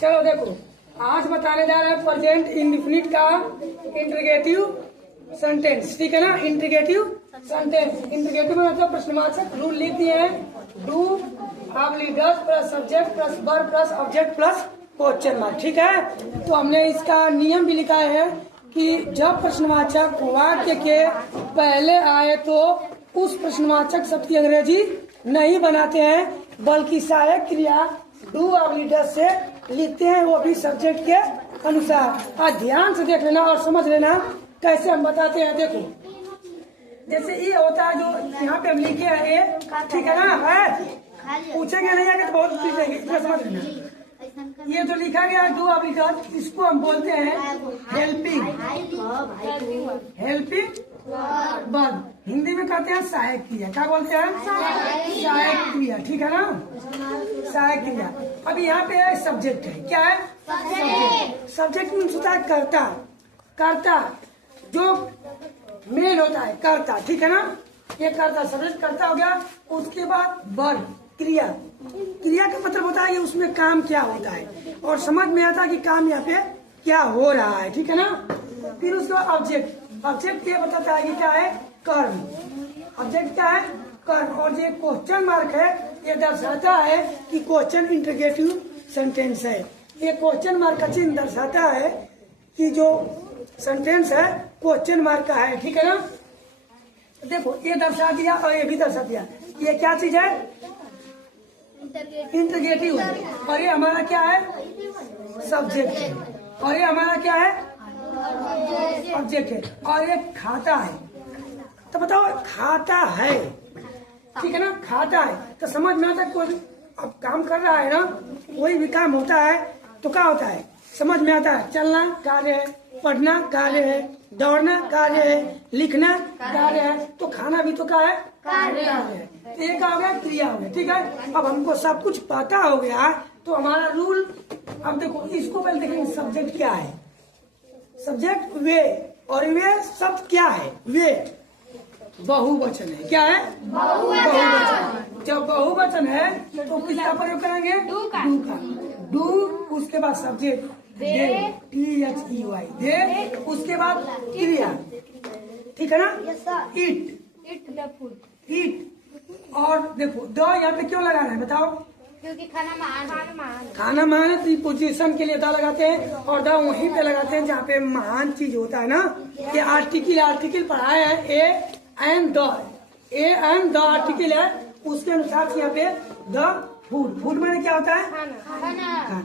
चलो देखो, आज बताने जा रहे हैं प्रेजेंट इंडेफिनिट का इंट्रोगेटिव सेंटेंस। ठीक है ना, इंट्रोगेटिव सेंटेंस। इंट्रोगेटिव में मतलब प्रश्नवाचक रूल लिख दिए हैं। Do oblique does plus subject plus verb plus object plus question mark. ठीक है, तो हमने इसका नियम भी लिखा है कि जब प्रश्नवाचक वाक्य के पहले आए तो उस प्रश्नवाचक शब्द की अंग्रेजी नहीं बनाते हैं, बल्कि सहायक क्रिया डू ऑब्लिक डज से लिखते हैं, वो भी सब्जेक्ट के अनुसार। आज ध्यान से देख लेना और समझ लेना कैसे हम बताते हैं। देखो, जैसे ये होता है जो यहाँ पे हम लिखे हैं ये, ठीक है ना, है पूछेंगे नहीं आगे तो बहुत पूछेंगे, इतना समझ लेना। ये जो लिखा गया है डू ऑब्लिक डज, इसको हम बोलते हैं हेल्पिंग वर्ब। हिंदी में कहते हैं सहायक क्रिया। क्या बोलते हैं? सहायक क्रिया। ठीक है ना, सहायक क्रिया। अभी यहाँ पे सब्जेक्ट है। क्या है? सब्जेक्ट। सब्जेक्ट मीन्स होता है कर्ता। कर्ता जो मेन होता है, कर्ता। ठीक है ना, ये कर्ता, सब्जेक्ट कर्ता हो गया। उसके बाद वर्ब, क्रिया। क्रिया का मतलब होता है कि उसमें काम क्या होता है और समझ में आता है कि काम यहाँ पे क्या हो रहा है। ठीक है ना, फिर उसका ऑब्जेक्ट। ऑब्जेक्ट ये बताता है कि क्या है? कर्म। ऑब्जेक्ट क्या है? कर्म। और ये क्वेश्चन मार्क है, ये दर्शाता है कि क्वेश्चन इंट्रोगेटिव सेंटेंस है। ये क्वेश्चन मार्क का चिन्ह दर्शाता है कि जो सेंटेंस है क्वेश्चन मार्क का है। ठीक है ना, देखो ये दर्शा दिया और ये भी दर्शा दिया। ये क्या चीज है? इंट्रोगेटिव। और ये हमारा क्या है? सब्जेक्ट है। और ये हमारा क्या है? ऑब्जेक्ट है। और ये खाता है। तो बताओ, खाता है, ठीक है ना, खाता है तो समझ में आता है कोई अब काम कर रहा है ना, कोई भी काम होता है तो क्या होता है? समझ में आता है। चलना कार्य है, पढ़ना कार्य है, दौड़ना कार्य है, लिखना कार्य है, तो खाना भी तो क्या है? कार्य है। एक हो गया, क्रिया हो गया। ठीक है, अब हमको सब कुछ पता हो गया तो हमारा रूल, अब देखो इसको पहले देखेंगे। सब्जेक्ट क्या है? सब्जेक्ट वे, और वे शब्द क्या है? वे बहुवचन है। क्या है? बहुवचन। जब बहुवचन है तो किसका प्रयोग करेंगे? डू का। डू, उसके बाद सब्जेक्ट दे, THEY दे, उसके बाद क्रिया। ठीक है ना, ईट। और देखो द यहाँ पे क्यों लगाना है बताओ? क्योंकि खाना महान है, प्रीपोजिशन के लिए द लगाते हैं। और द वहीं पे लगाते हैं जहाँ पे महान चीज होता है ना। ये आर्टिकल पढ़ाए हैं, ए एंड द आर्टिकल है, उसके अनुसार यहाँ पे द फूड। फूड माने क्या होता है? खाना।